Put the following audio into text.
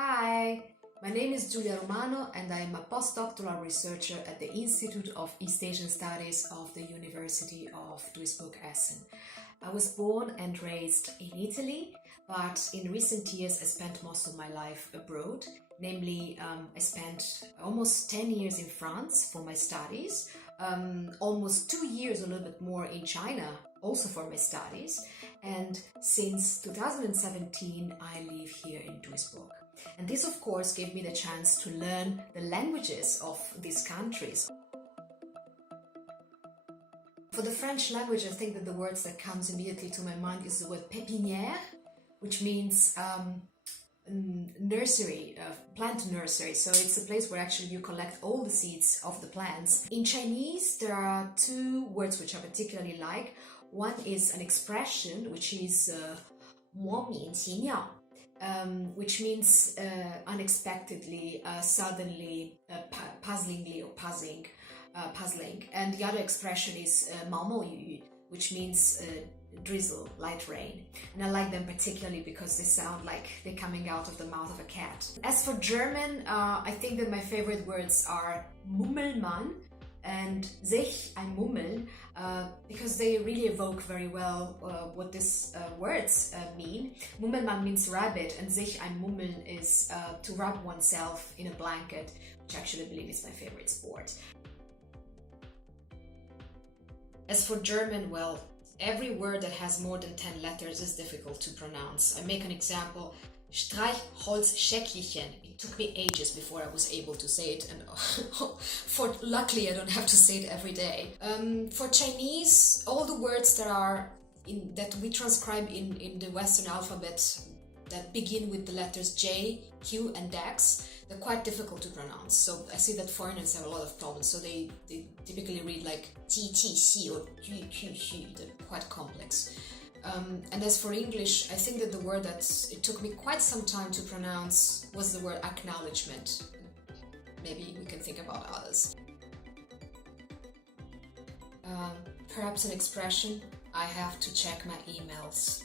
Hi, my name is Giulia Romano and I am a postdoctoral researcher at the Institute of East Asian Studies of the University of Duisburg-Essen. I was born and raised in Italy, but in recent years I spent most of my life abroad. Namely, I spent almost 10 years in France for my studies, almost 2 years, a little bit more in China, also for my studies, and since 2017 I live here in Duisburg. And this of course gave me the chance to learn the languages of these countries. For the French language, I think that the words that comes immediately to my mind is the word pépinière, which means nursery, plant nursery. So it's a place where actually you collect all the seeds of the plants. In Chinese, there are two words which I particularly like. One is an expression which is 莫名其妙, which means unexpectedly, suddenly, puzzlingly or puzzling. And the other expression is 毛毛雨, which means drizzle, light rain. And I like them particularly because they sound like they're coming out of the mouth of a cat. As for German, I think that my favorite words are mummeln and sich, einmummeln, because they really evoke very well what these words mean. Mummeln means rabbit and sich, einmummeln is to wrap oneself in a blanket, which I actually believe is my favorite sport. As for German, well, every word that has more than 10 letters is difficult to pronounce. I make an example. Streichholzschäckchen. It took me ages before I was able to say it, and luckily I don't have to say it every day. For Chinese, all the words that we transcribe in the Western alphabet that begin with the letters J, Q, and X, they're quite difficult to pronounce. So I see that foreigners have a lot of problems. So they typically read like T, T, C, or Q, Q, Xu. They're quite complex. And as for English, I think that the word that it took me quite some time to pronounce was the word acknowledgment. Maybe we can think about others. Perhaps an expression. I have to check my emails.